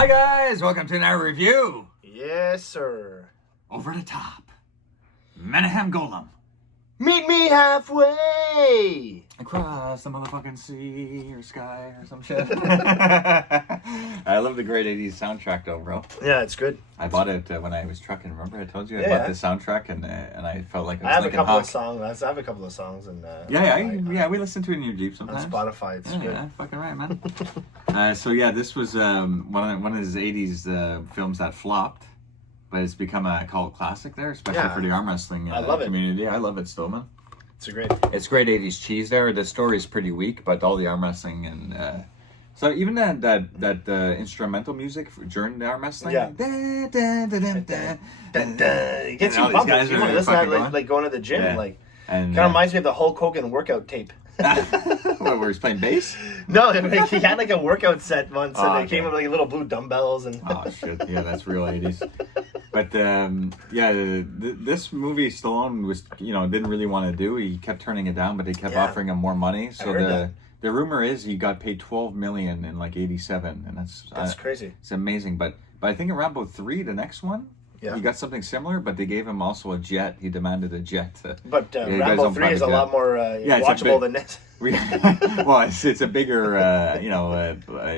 Hi guys, welcome to another review. Yes, sir. Over the top. Menahem Golem. Meet me halfway. Across the motherfucking sea or sky or some shit. I love the great 80s soundtrack though, bro. Yeah, it's good. I bought it when I was trucking. Remember I told you I bought the soundtrack and I felt like it was I have like a couple of songs. I have a couple of songs and we listen to it in your Jeep sometimes. On Spotify, it's good. Yeah, fucking right, man. So yeah, this was one of his 80s films that flopped, but it's become a cult classic there, especially for the arm wrestling I love community. I love it still, man. It's great 80s cheese there. The story is pretty weak, but all the arm wrestling and so even that instrumental music during the arm wrestling, it gets you pumped. You want to listen to that like going to the gym, and kind of reminds me of the Hulk Hogan workout tape. Where he's playing bass? No, he had like a workout set once, and it came with like little blue dumbbells and. Oh shit! Yeah, that's real 80s. But this movie Stallone was, didn't really want to do. He kept turning it down, but they kept offering him more money. So the rumor is he got paid $12 million in like '87, and that's crazy. It's amazing. But I think in Rambo 3, the next one, he got something similar, but they gave him also a jet. He demanded a jet. But Rambo 3 is a lot more watchable than this. Well, it's a bigger,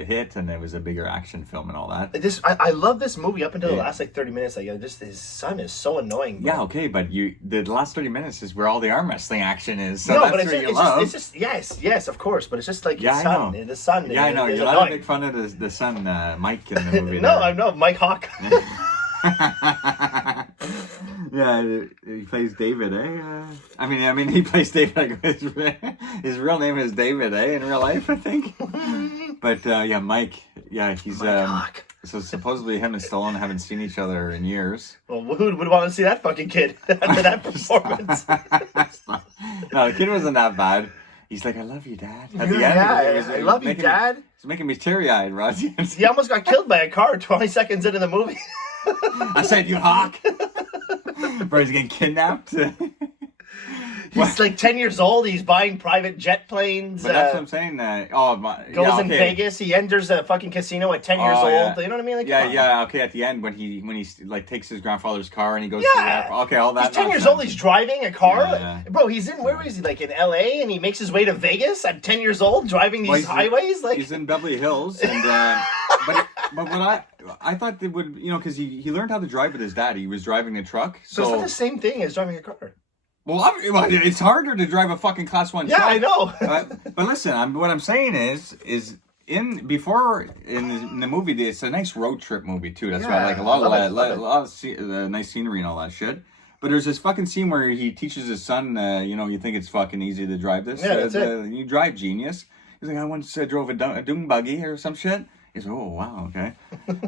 hit, and it was a bigger action film and all that. I love this movie up until the last 30 minutes. His son is so annoying. Bro. Yeah, okay, but the last 30 minutes is where all the arm wrestling action is. So no, that's but where it's just yes, of course, but it's just like his son. The son. Yeah, I know. You're allowed to make fun of the son, Mike, in the movie. No, I know Mike Hawk. Yeah, he plays David, eh? I mean, he plays David. His real name is David, eh? In real life, I think. But Mike. Yeah, he's Mike Hawk. So supposedly him and Stallone haven't seen each other in years. Well, who would want to see that fucking kid after that performance? No, the kid wasn't that bad. He's like, I love you, Dad. At the end, I love you, Dad. He's making me teary-eyed, Rod. He almost got killed by a car 20 seconds into the movie. I said, you hawk. Bro, he's getting kidnapped. He's like 10 years old. He's buying private jet planes. But that's what I'm saying. Goes in Vegas. He enters a fucking casino at 10 years old. Yeah. You know what I mean? Like, okay. At the end, when he like takes his grandfather's car and he goes to the airport. Okay, all that. He's 10 years old. He's driving a car. Yeah. Bro, he's in, where is he? Like in LA, and he makes his way to Vegas at 10 years old, driving these highways. Like he's in Beverly Hills, and but what I thought they would, because he learned how to drive with his dad. He was driving a truck. So it's not the same thing as driving a car. Well, it's harder to drive a fucking Class 1 truck. Yeah, I know. But listen, what I'm saying is in the movie, it's a nice road trip movie too. That's why I like a lot of nice scenery and all that shit. But there's this fucking scene where he teaches his son, you think it's fucking easy to drive this. Yeah, that's it. You drive, genius. He's like, I once drove a dune buggy or some shit. He's like, oh, wow, okay.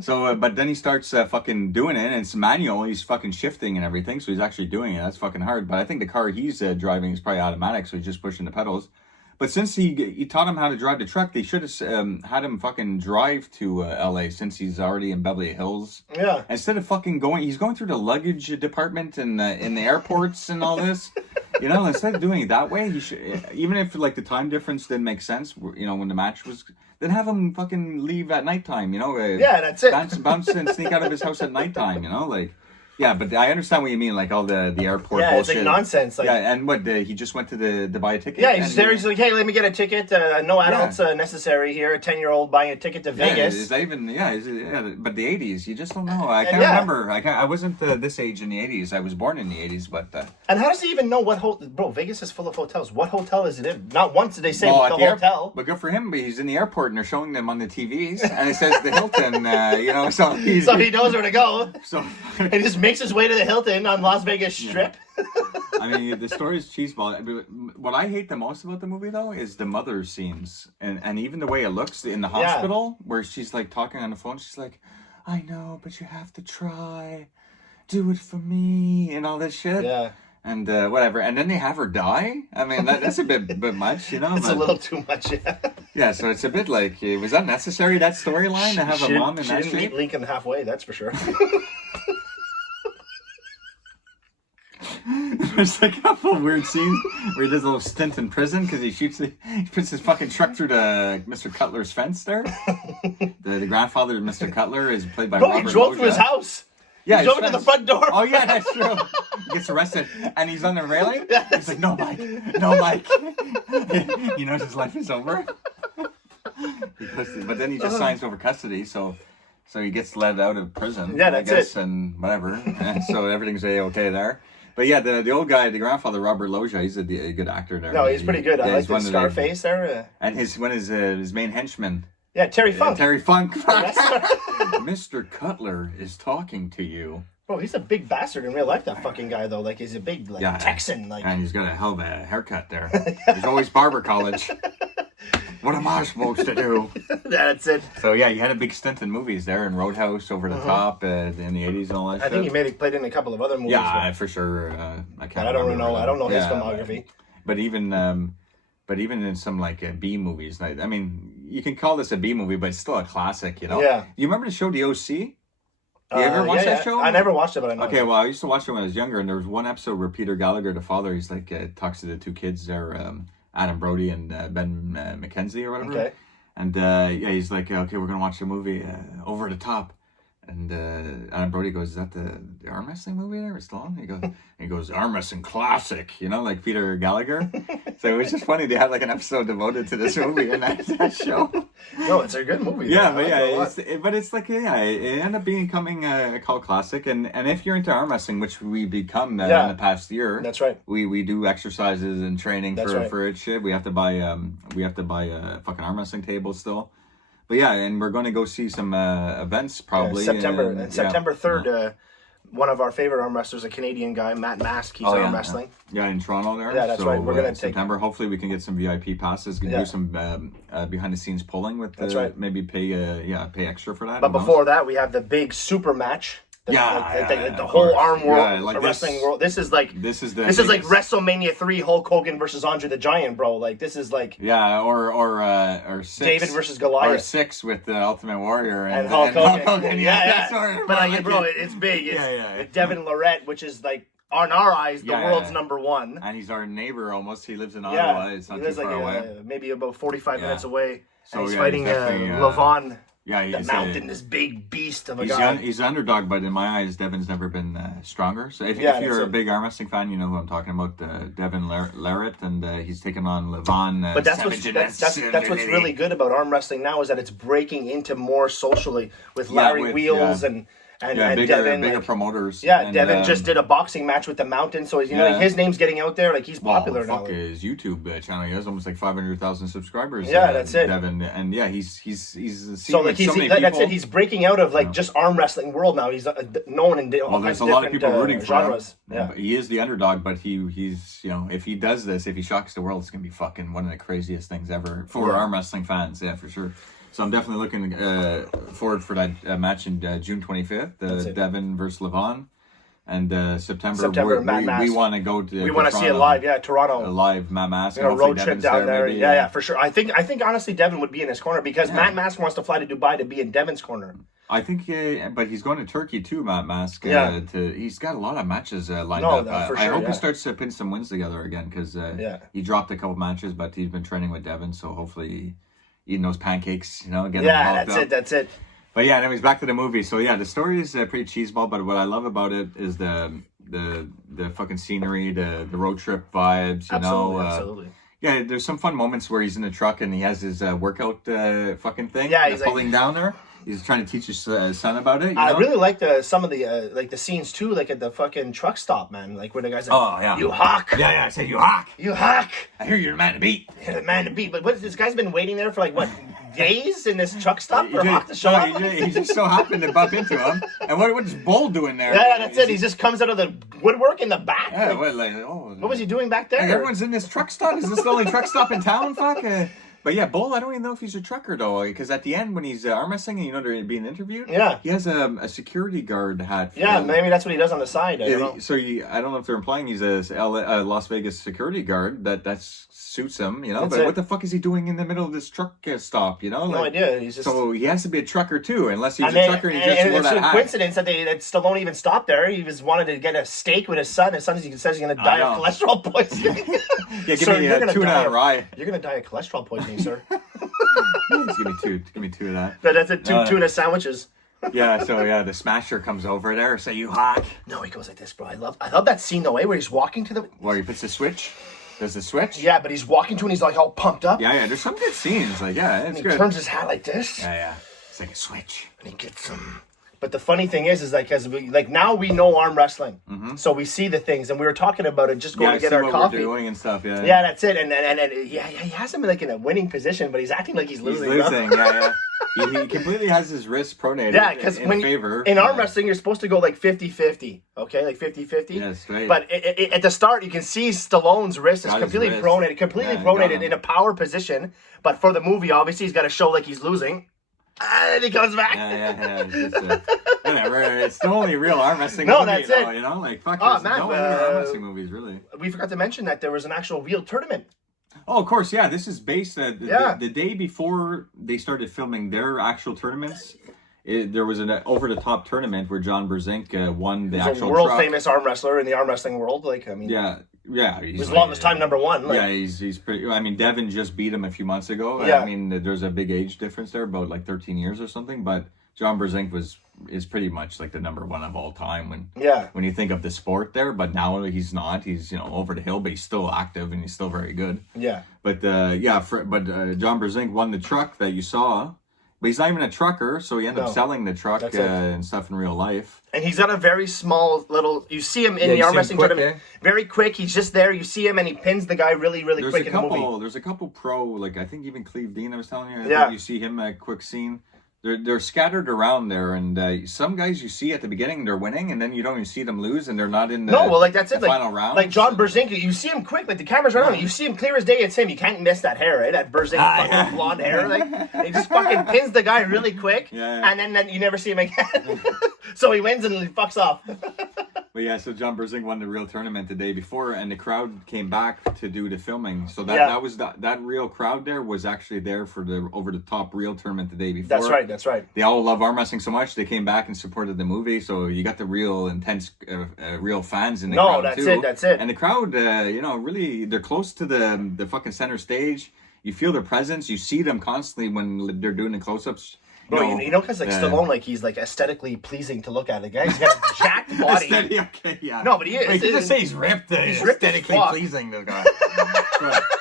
So, but then he starts fucking doing it, and it's manual. He's fucking shifting and everything, so he's actually doing it. That's fucking hard. But I think the car he's driving is probably automatic, so he's just pushing the pedals. But since he taught him how to drive the truck, they should have had him fucking drive to L.A. since he's already in Beverly Hills. Yeah. Instead of fucking he's going through the luggage department and in the airports and all this. Instead of doing it that way, he should, even if like the time difference didn't make sense, when the match was, then have him fucking leave at nighttime, Yeah, that's it. Bounce and sneak out of his house at nighttime, Yeah, but I understand what you mean, like all the airport bullshit. Yeah, it's like nonsense. Like, and what, he just went to buy a ticket? Yeah, he's there, he's like, hey, let me get a ticket. No adults necessary here. A 10-year-old buying a ticket to Vegas. Is that even, but the 80s, you just don't know. I can't remember. I wasn't this age in the 80s. I was born in the 80s, but... And how does he even know what hotel... Bro, Vegas is full of hotels. What hotel is it in? Not once did they say the hotel. But good for him, but he's in the airport and they're showing them on the TVs. And it says the Hilton, so he's... So he knows where to go. So... And he just makes his way to the Hilton on Las Vegas Strip. I mean, the story is cheeseball. What I hate the most about the movie, though, is the mother scenes. And even the way it looks in the hospital, where she's, like, talking on the phone. She's like, I know, but you have to try. Do it for me. And all this shit. Yeah. And whatever. And then they have her die? I mean, that's a bit much, It's a little too much, Yeah, so it's a bit like, was that necessary, that storyline, to have a mom in that shape? She didn't meet Lincoln halfway, that's for sure. There's like a couple of weird scenes where he does a little stint in prison because he puts his fucking truck through the Mr. Cutler's fence there. The grandfather of Mr. Cutler is played by Robert he drove Loggia. through his house. Yeah, he drove to the front door. Oh yeah, that's true. He gets arrested and he's on the railing. Yes. He's like, no, Mike. He knows his life is over. But then he just signs over custody, so he gets let out of prison. Yeah, that's it. And whatever. So everything's okay there. But yeah, the old guy, the grandfather, Robert Loggia, he's a good actor there. No, he's pretty good. I like the Scarface there. And his main henchman. Yeah, Terry Funk. Terry Funk. Mr. Cutler is talking to you. Bro, he's a big bastard in real life, that fucking guy, though. Like, he's a big Texan. And he's got a hell of a haircut there. There's always barber college. What am I supposed to do? That's it. So yeah, he had a big stint in movies there, in Roadhouse, Over the Top, in the 80s and all that I think he maybe played in a couple of other movies. Yeah, for sure. I can't. I don't know his filmography. But even in some like B movies, I mean, you can call this a B movie, but it's still a classic, you know. Yeah. You remember the show The O.C.? You ever watch that show? I never watched it, but I know. Okay, well, I used to watch it when I was younger, and there was one episode where Peter Gallagher, the father, he's like talks to the two kids there, Adam Brody and Ben McKenzie or whatever. Okay. And he's like, okay, we're gonna watch the movie Over the Top. And Adam Brody goes, "Is that the arm wrestling movie there? It's long." He goes, "Arm wrestling classic," you know, like Peter Gallagher. So it was just funny. They had like an episode devoted to this movie and that show. No, it's a good movie. Yeah, but it's like it ended up becoming a cult classic. And if you're into arm wrestling, which we become in the past year, that's right. We do exercises and training for it. Shit, we have to buy a fucking arm wrestling table still. But yeah, and we're going to go see some events probably. September 3rd, one of our favorite arm wrestlers, a Canadian guy, Matt Mask, he's arm wrestling. Yeah, in Toronto there. Yeah, that's right. We're going to take September. Hopefully we can get some VIP passes. We can do some behind the scenes pulling with maybe pay extra for that. But before that, we have the big super match. The whole arm world, the wrestling world. This is like WrestleMania 3, Hulk Hogan versus Andre the Giant, bro. Like this is like or 6, David versus Goliath, or 6 with the Ultimate Warrior and Hulk Hogan. Yeah. But bro, it's big. It's Devin Lorette, which is like on our eyes the world's number one, and he's our neighbor almost. He lives in Ottawa. It's not too far away. Maybe about 45 minutes away. So and he's fighting Levon. Yeah, the mountain, this big beast of a guy. He's an underdog, but in my eyes, Devin's never been stronger. So if you're a big arm wrestling fan, you know who I'm talking about, Devin Larrett, and he's taking on Levon. But that's what's really good about arm wrestling now is that it's breaking into more socially with Larry Wheels and bigger promoters. Yeah, and, Devin just did a boxing match with the Mountain, so his name's getting out there. Like he's popular now. His YouTube channel, he has almost like 500,000 subscribers. Yeah, that's it. Devin, and he's so like that's it. He's breaking out of like just arm wrestling world now. He's known in there's a lot of people rooting for genres. Him. Yeah, he is the underdog, but he's if he does this, if he shocks the world, it's gonna be fucking one of the craziest things ever for arm wrestling fans. Yeah, for sure. So I'm definitely looking forward for that match in June 25th, Devin versus Levon, and September we want to go to. We want to see it live, Toronto. A live Matt Mask. A road trip down there, maybe, for sure. I think honestly Devin would be in his corner because Matt Mask wants to fly to Dubai to be in Devin's corner. I think, but he's going to Turkey too, Matt Mask. He's got a lot of matches lined up. For sure, I hope he starts to pin some wins together again because he dropped a couple matches, but he's been training with Devin, so hopefully. Eating those pancakes, get them that's it. But yeah, anyways, back to the movie. So yeah, the story is pretty cheeseball, but what I love about it is the fucking scenery, the road trip vibes, Absolutely. Yeah, there's some fun moments where he's in the truck and he has his workout fucking thing. Yeah, he's pulling down there. He's trying to teach his son about it. I really like some of the the scenes too, like at the fucking truck stop, man. Like where the guy's like, "You hawk." Yeah, I said you hawk. You hawk. I hear you're the man to beat. You're the man to beat. But this guy's been waiting there for like what days in this truck stop for Hawk to show up? He just so happened to bump into him. And what is Bull doing there? Yeah, that's it. He just comes out of the woodwork in the back. Yeah, what was he doing back there? Everyone's in this truck stop. Is this the only truck stop in town? Fuck. But yeah, Bull, I don't even know if he's a trucker though, because at the end when he's arm wrestling and they're being interviewed, he has a security guard hat. Maybe that's what he does on the side. I don't know. So I don't know if they're implying he's a Las Vegas security guard that suits him, But what the fuck is he doing in the middle of this truck stop? No idea. He's just... So he has to be a trucker too, unless he's a trucker and he just wore that hat. It's a coincidence that Stallone even stopped there. He wanted to get a steak with his son. His son says he's going to die of cholesterol poisoning. Give me a tuna and rye. You're going to die of cholesterol poisoning, sir. Just give me two of that. That's it. Two tuna sandwiches. The smasher comes over there. Say you hot? No, he goes like this, bro. I love that scene though, where he's walking to the. Where he puts the switch. Does the switch? Yeah, but he's walking to and he's like all pumped up. Yeah. There's some good scenes. Like it's good. He turns his hat like this. Yeah. It's like a switch. And he gets some. But the funny thing is like, as now we know arm wrestling, so we see the things, and we were talking about it, just going to get our coffee, we're doing and stuff. Yeah, that's it. And he has him in a winning position, but he's acting like he's losing. He's losing. He completely has his wrist pronated. Yeah, because in arm wrestling, you're supposed to go like 50-50. Okay, like 50-50. Yes, right. But at the start, you can see Stallone's wrist is completely pronated in a power position. But for the movie, obviously, he's got to show like he's losing. And he comes back. Whatever. It's the only real arm wrestling movie. That's it. Fuck. There's no other arm wrestling movies, really. We forgot to mention that there was an actual real tournament. Oh, of course, yeah. This is based the day before they started filming their actual tournaments. There was an over-the-top tournament where John Brzenk won the actual world-famous arm wrestler in the arm wrestling world. He's his longest time number one. He's pretty. I mean, Devin just beat him a few months ago. Yeah. I mean, there's a big age difference there, about like 13 years or something. But John Brzenk is pretty much like the number one of all time when you think of the sport there. But now he's not. He's over the hill, but he's still active and he's still very good. Yeah. But John Brzenk won the truck that you saw. But he's not even a trucker, so he ended up selling the truck and stuff in real life. And he's got a very small little... You see him in the arm wrestling tournament. Very quick. He's just there. You see him, and he pins the guy really, really quick in the movie. There's a couple pro... I think even Cleve Dean, I was telling you. I think you see him a quick scene. They're scattered around there, and some guys you see at the beginning, they're winning, and then you don't even see them lose, and they're not in the that's it. Final round. Like John Brzenk, you see him quick, the camera's right on him. You see him clear as day, it's him. You can't miss that hair, right? That Brzenk fucking blonde hair. He just fucking pins the guy really quick, and then you never see him again. So he wins and he fucks off. But so John Brzenk won the real tournament the day before, and the crowd came back to do the filming. So that was that real crowd there was actually there for the over-the-top real tournament the day before. That's right. They all love arm wrestling so much, they came back and supported the movie. So you got the real intense, real fans in the crowd too. That's it. And the crowd, really, they're close to the fucking center stage. You feel their presence. You see them constantly when they're doing the close-ups. Bro, because Stallone, he's aesthetically pleasing to look at. The guy, he's got a jacked body. Okay, yeah. No, but he is. Wait, you just say he's ripped. He's aesthetically pleasing, the guy.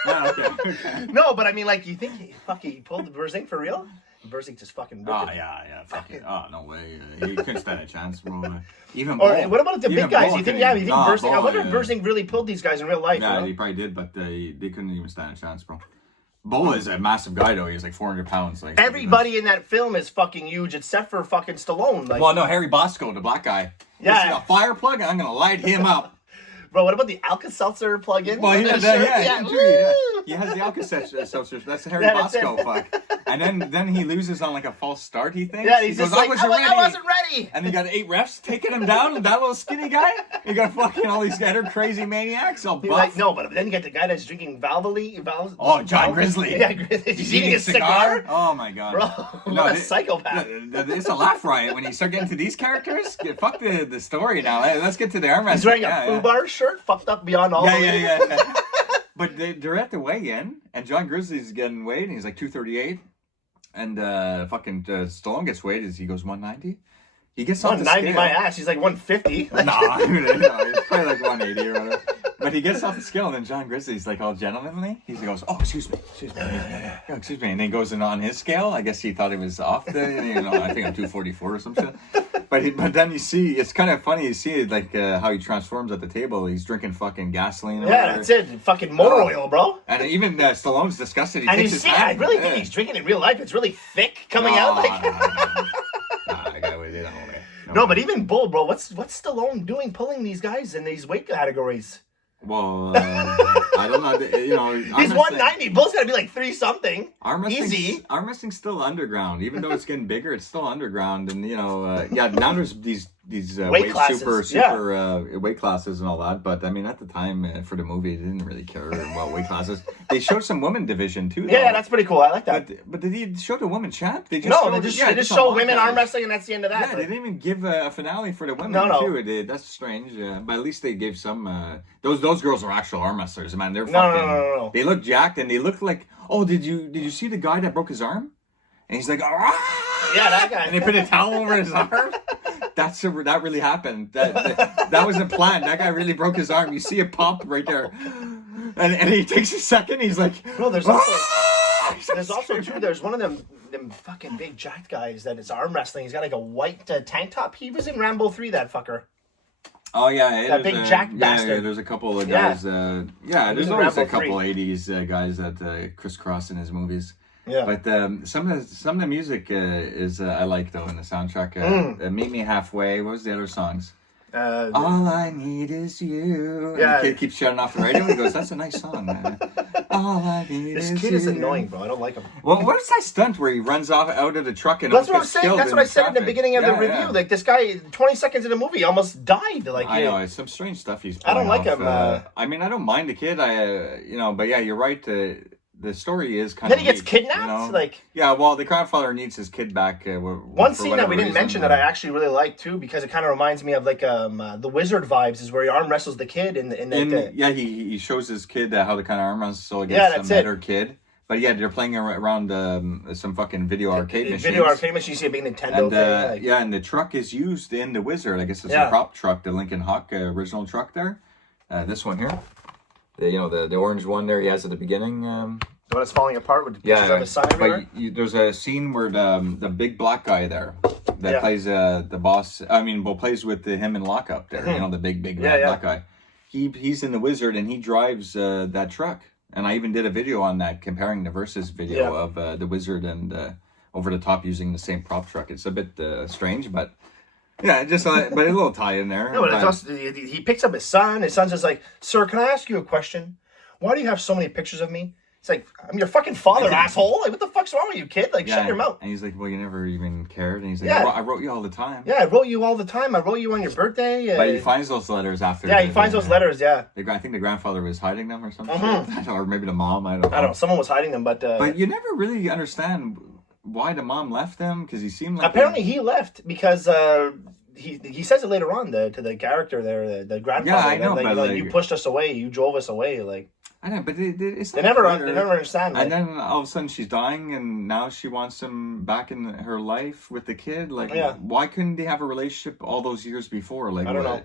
Okay. No, but I mean, you think he pulled the Brzenk for real? Brzenk just fucking. Oh yeah. Oh no way. He couldn't stand a chance, bro. Even. What about the big guys? You think Brzenk? I wonder if Brzenk really pulled these guys in real life. Yeah, he probably did, but they couldn't even stand a chance, bro. Bull is a massive guy though. He's like 400 pounds. Everybody in that film is fucking huge except for fucking Stallone. Well, no, Harry Bosco, the black guy. Yeah. You see a fire plug, and I'm gonna light him up. Bro, what about the Alka-Seltzer plug-in? Well, he has the Alka-Seltzer. That's the Harry Bosco fuck. And then he loses on a false start, he thinks. Yeah, he's just I wasn't ready. And he got 8 refs taking him down, and that little skinny guy. You got fucking all these other crazy maniacs all buff. No, but then you got the guy that's drinking Valvoline. Oh, John Grizzly. Yeah, he's eating a cigar. Oh, my God. Bro, what a psychopath. It's a laugh riot when you start getting to these characters. Fuck the story now. Let's get to the arm wrestling. He's wearing a FUBAR shirt, fucked up beyond all. Yeah. But they're at the weigh-in, and John Grizzly's getting weighed, and he's like 238. And Stallone gets weighed as he goes 190. He gets off the scale. 190 my ass. He's like 150. Nah, he's probably like 180 or whatever. But he gets off the scale, and then John Grizzly's like all gentlemanly. He goes, "Oh, excuse me. Yeah, excuse me." And then goes in on his scale. I guess he thought he was off I think I'm 244 or some shit. But then you see, it's kind of funny. You see how he transforms at the table. He's drinking fucking gasoline. Yeah, that's it. Fucking motor oil, bro. And even Stallone's disgusted. He takes his hand. I really think he's drinking it in real life. It's really thick coming out. I got away. They don't know. No, but even Bull, bro. What's Stallone doing, pulling these guys in these weight categories? Well, I don't know. You know, he's 190. Bull's gotta be like 3-something. Easy. Arm wrestling's still underground, even though it's getting bigger. It's still underground, and you know, now there's these weight classes. super weight classes and all that. But I mean, at the time for the movie, they didn't really care about weight classes. They showed some women division too. Though. Yeah, that's pretty cool. I like that. But did he show the women champ? They just show women arm wrestling, and that's the end of that. Yeah, they didn't even give a finale for the women too. That's strange. But at least they gave some. Those girls are actual arm wrestlers, man. They're fucking. No. They look jacked, and they look like. Oh, did you see the guy that broke his arm? And he's like, ah! Yeah, that guy. And they put a towel over his arm. That really happened. That wasn't planned. That guy really broke his arm. You see it pop right there, and he takes a second. He's like, bro, there's also too. There's one of them fucking big jacked guys that is arm wrestling. He's got like a white tank top. He was in Rambo 3. That fucker. Oh yeah, that big jack bastard. Yeah, there's a couple of guys. There's always a couple 80s guys that crisscross in his movies. Yeah. But some of the music is I like though in the soundtrack. Meet Me Halfway. What was the other songs? All I Need Is You. Yeah. And the kid keeps shouting off the radio. He goes, "That's a nice song, man." All I need is you. This kid is annoying, bro. I don't like him. Well, what is that stunt where he runs off out of the truck and that's what I'm saying. That's what I said in the beginning of the review. Yeah. Like this guy, 20 seconds in the movie, almost died. Like I know it's some strange stuff he's. I don't like him. I mean, I don't mind the kid. But yeah, you're right. The story is kind of. Then he gets kidnapped. You know? Like well, the grandfather needs his kid back. One scene that we didn't mention that I actually really like too, because it kind of reminds me of like the Wizard vibes, is where he arm wrestles the kid he shows his kid how to kind of arm wrestle against some better kid. But yeah, they're playing around some fucking video arcade machines. Video arcade machines, see a big Nintendo thing. And the truck is used in the Wizard. I guess it's a prop truck, the Lincoln Hawk original truck there. This one here, the orange one there he has at the beginning. The one that's falling apart with the pictures of his son everywhere? But there's a scene where the big black guy there that plays the boss. Plays with him in Lockup there. Mm-hmm. The big black guy. He's in the Wizard and he drives that truck. And I even did a video on that, comparing the versus video of the Wizard and Over the Top using the same prop truck. It's a bit strange, but yeah, just but a little tie in there. No, but it's also, he picks up his son. His son's just like, "Sir, can I ask you a question? Why do you have so many pictures of me?" It's like, "I'm your fucking father, asshole. Like, what the fuck's wrong with you, kid? Like, shut your mouth." And he's like, "Well, you never even cared." And he's like, I wrote you all the time. Yeah, I wrote you all the time. I wrote you on your birthday. But he finds those letters after. Yeah, he finds those letters, I think the grandfather was hiding them or something. Mm-hmm. Or maybe the mom, I don't know. Someone was hiding them, but... But you never really understand why the mom left them, because he seemed like... Apparently he left because... He says it later on to the character there, the grandfather. Yeah, I know, but you pushed us away, you drove us away, like... I know, but it's they never understand. And then all of a sudden she's dying, and now she wants him back in her life with the kid. Like, why couldn't they have a relationship all those years before? Like, I don't know.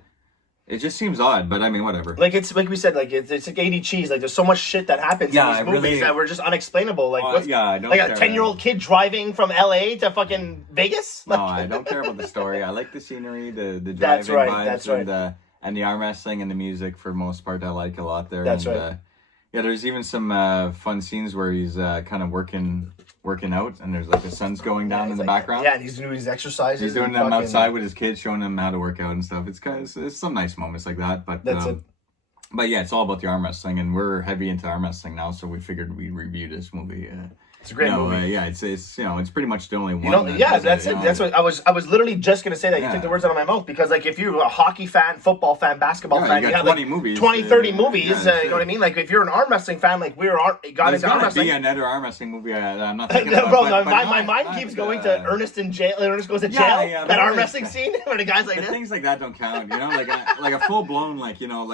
It just seems odd, but I mean, whatever. Like it's like we said, like it's like 80 cheese. Like there's so much shit that happens in these movies that were just unexplainable. Like I don't like a 10-year-old kid driving from LA to fucking Vegas. No, I don't care about the story. I like the scenery, the driving vibes, and the arm wrestling and the music for the most part. I like a lot there. That's right. Yeah, there's even some fun scenes where he's kind of working out, and there's like the sun's going down in the background. Yeah, and he's doing his exercises. He's doing them outside with his kids, showing them how to work out and stuff. It's some nice moments like that. But that's it. But yeah, it's all about the arm wrestling, and we're heavy into arm wrestling now, so we figured we'd review this movie. It's a great movie. It's it's pretty much the only one. That's it. That's what I was literally just gonna say that. You took the words out of my mouth, because like if you're a hockey fan, football fan, basketball fan, you have 20 movies, 30 movies. You know what I mean? Like if you're an arm wrestling fan, like got into arm wrestling. Be another arm wrestling movie I'm not thinking about. Bro, my mind keeps going to Ernest in jail. Ernest goes to jail. That arm wrestling scene where the guys like things like that don't count. Like a full blown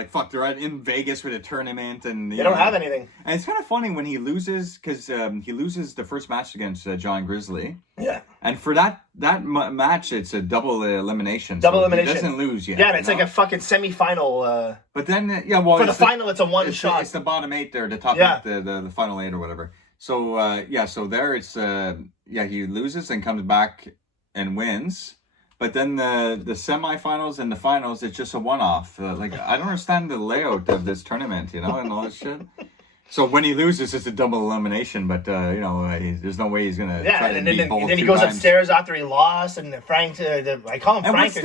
fuck, they're in Vegas for the tournament and they don't have anything. And it's kind of funny when he loses, because he loses the first match against John Grizzly. Yeah. And for that match, it's a double elimination. Double elimination. He doesn't lose yet. Yeah, and it's like a fucking semifinal. But then, for the final, it's a one shot. It's the bottom 8 there, the top 8, the final 8 or whatever. So, so there it's, he loses and comes back and wins. But then the semifinals and the finals, it's just a one-off. I don't understand the layout of this tournament, and all this shit. So when he loses, it's a double elimination, but there's no way he's gonna try to beat both. And then he goes upstairs after he lost, and Frank, I call him Frank. What's this?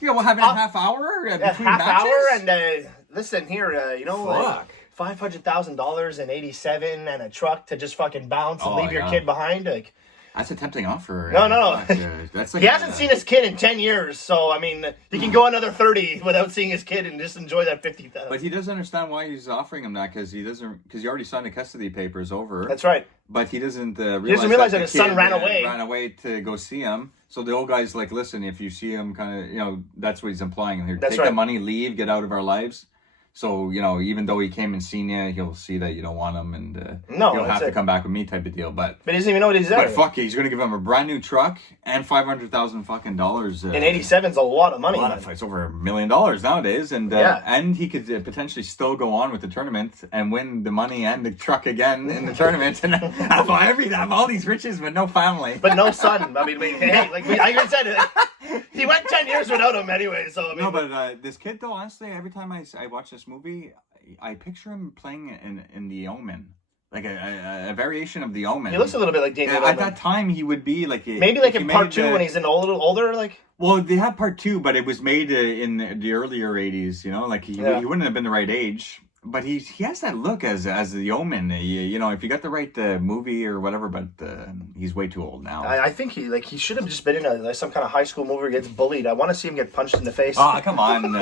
We'll have a half hour between matches? Hour, and listen here, Fuck. $500,000 in '87 and a truck to just fucking bounce and leave your kid behind. Like, that's a tempting offer. No. That's like, he hasn't seen his kid in 10 years, so I mean, he can go another 30 without seeing his kid and just enjoy that 50,000. But he doesn't understand why he's offering him that because he already signed the custody papers over. That's right. But he doesn't realize that his son ran away. Ran away to go see him. So the old guy's like, listen, if you see him, kind of, that's what he's implying here. Take the money, leave, get out of our lives. So, even though he came and seen you, he'll see that you don't want him, and you'll have to come back with me type of deal. But he doesn't even know what he's But fuck it, he's going to give him a brand new truck and $500,000 fucking dollars. In '87's a lot of money. It's over $1 million nowadays, and he could potentially still go on with the tournament and win the money and the truck again in the tournament and have all these riches but no family. But no son. I mean, hey, like I even said, he went 10 years without him anyway. So I mean, no, but this kid though, honestly, every time I watch this movie, I picture him playing in The Omen, like a variation of The Omen. He looks a little bit like Daigler. At that time, he would be like maybe like in part 2 when he's a little older, like. Well, they had part 2, but it was made in the earlier '80s. Like he wouldn't have been the right age. But he has that look as The Omen. If you got the right movie or whatever, but he's way too old now. I think he should have just been in some kind of high school movie where he gets bullied. I want to see him get punched in the face. Oh, come on.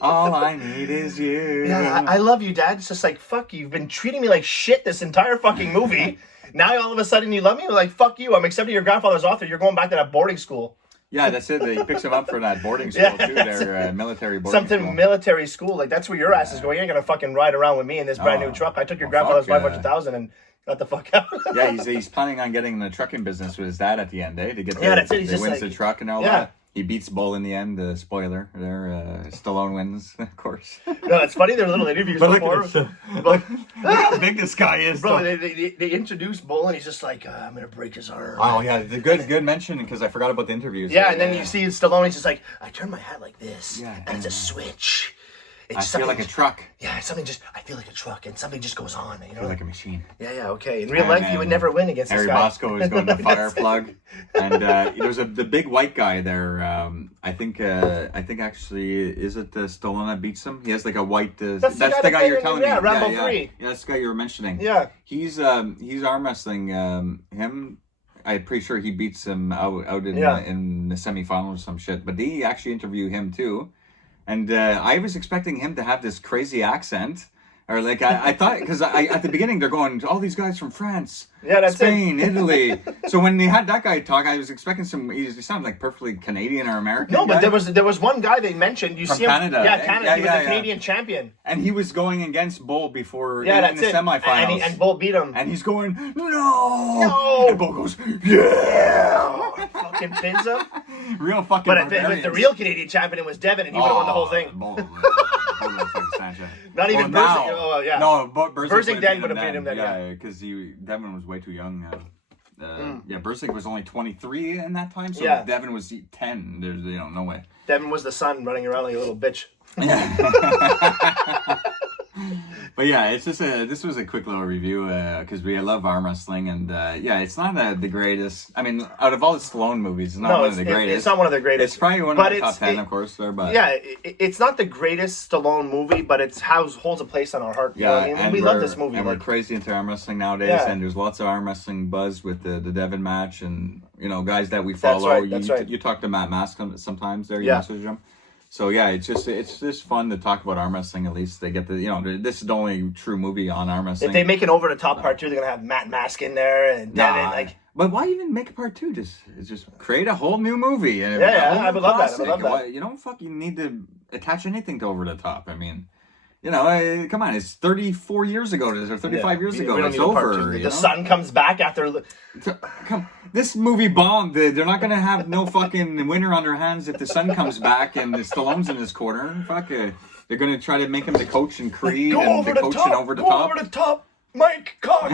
All I need is you. Yeah, I love you, Dad. It's just like, fuck, you've been treating me like shit this entire fucking movie. Now all of a sudden you love me? Like, fuck you. I'm accepting your grandfather's offer. You're going back to that boarding school. Yeah, that's it. He picks him up for that boarding school, too. Their military boarding school. Military school. Like, that's where your ass is going. You ain't going to fucking ride around with me in this brand new truck. I took your grandfather's $500,000 and got the fuck out. Yeah, he's planning on getting in the trucking business with his dad at the end, To get that's it. He wins the truck and all that. He beats Bull in the end. Spoiler there. Stallone wins, of course. No, it's funny. There are little interviews before. Look how big this guy is. Bro, they introduce Bull and he's just like, I'm going to break his arm. Oh, yeah. The good mention because I forgot about the interviews. Yeah, and then you see Stallone, he's just like, I turn my hat like this. Yeah. And it's a switch. I feel like a truck. Yeah, I feel like a truck, and something just goes on. I feel like a machine. Yeah, okay. In real life, you would never win against this guy. Harry Bosco is going to fire plug, and there's the big white guy there. I think actually is it Stallone that beats him? He has like a white. That's the guy you're telling me. Yeah, Rambo 3. Yeah, that's the guy you were mentioning. Yeah, he's arm wrestling him. I'm pretty sure he beats him out in the semifinals or some shit. But they actually interview him too. And I was expecting him to have this crazy accent. Or like, I thought, because at the beginning they're going, all these guys from France, Spain, Italy. So when they had that guy talk, I was expecting he sounded like perfectly Canadian or American. No, but there was one guy they mentioned. You from see him? Canada. Yeah, Canada. He was a Canadian champion. And he was going against Bull before in the semifinals. And Bull beat him. And he's going, no! And Bull goes, yeah! Fucking pins him. Real fucking But if it was the real Canadian champion, it was Devin, and he would have won the whole thing. Not even Burzing. Oh, yeah. No, but Burzing then would have beat him then. Yeah, because Devin was way too young. Yeah, Burzing was only 23 in that time, so Devin was 10. There's no way. Devin was the son running around like a little bitch. Yeah. But yeah, it's just this was a quick little review because we love arm wrestling and it's not the greatest. I mean, out of all the Stallone movies, it's not one of the greatest. It's not one of the greatest. It's probably one of the top 10, of course. But yeah, it's not the greatest Stallone movie, but it's holds a place on our heart. Yeah, and we love this movie. And we're crazy into arm wrestling nowadays, and there's lots of arm wrestling buzz with the Devin match and guys that we follow. That's right. You talk to Matt Mask sometimes there. You message him. So yeah, it's just fun to talk about arm wrestling. At least they get this is the only true movie on arm wrestling. If they make an over the top part 2, they're gonna have Matt Mask in there and Devin But why even make a part 2? Just create a whole new movie. And I would love that. I would love that. You don't fucking need to attach anything to over the top. I mean, come on, it's 34 years ago or 35 years ago. It's over. The sun comes back after. This movie bombed. They're not going to have no fucking winner on their hands if the sun comes back and the Stallone's in his corner. Fuck it. They're going to try to make him the coach in Creed and the coach in Over the Top. Go over the top. Mike Cock.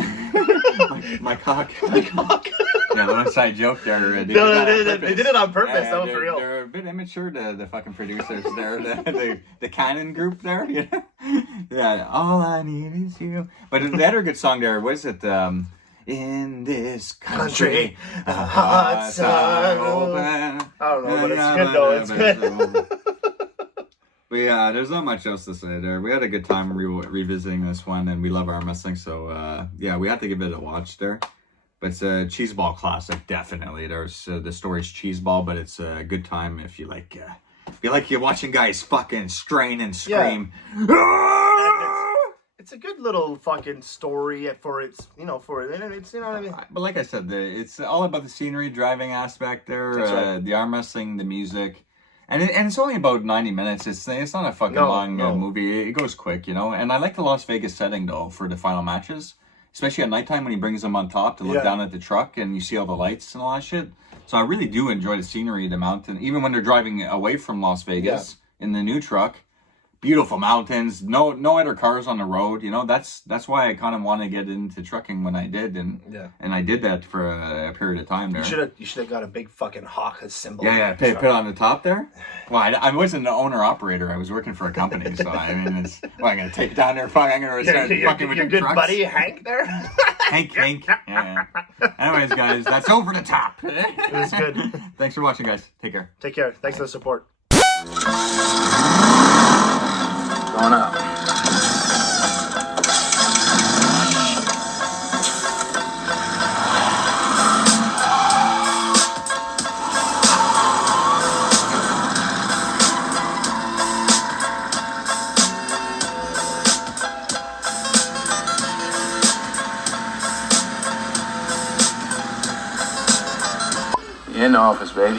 My cock. My cock. Yeah, the inside joke there. They did it on purpose. That was for real. They're a bit immature, the fucking producers there. The Canon group there. Yeah, all I need is you. But the other good song there, was it? In this country, a hot sun open. I don't know, but it's good though. It's good. But yeah, there's not much else to say there. We had a good time revisiting this one, and we love arm wrestling. So yeah, we had to give it a watch there. But it's a cheeseball classic, definitely. There's the story's cheeseball, but it's a good time if you like. You're watching guys fucking strain and scream. Yeah. It's a good little fucking story for its, you know, for it's, you know what I mean. But like I said, it's all about the scenery, driving aspect there, right. the arm wrestling, the music. And it's only about 90 minutes. It's not a fucking long movie. It goes quick, you know. And I like the Las Vegas setting, though, for the final matches. Especially at nighttime when he brings them on top to look down at the truck and you see all the lights and all that shit. So I really do enjoy the scenery, the mountain. Even when they're driving away from Las Vegas in the new truck. Beautiful mountains, no other cars on the road. You know, that's why I kind of wanted to get into trucking when I did, and I did that for a period of time there. You should have got a big fucking hawk as symbol. Yeah, put it on the top there. Well, I wasn't an owner operator. I was working for a company, so I mean, I'm gonna take it down there. I'm gonna start fucking with your good trucks. Buddy Hank there. Hank. Yeah. Anyways, guys, that's over the top. It was good. Thanks for watching, guys. Take care. Take care. Thanks for the support. Going up. In the office, baby.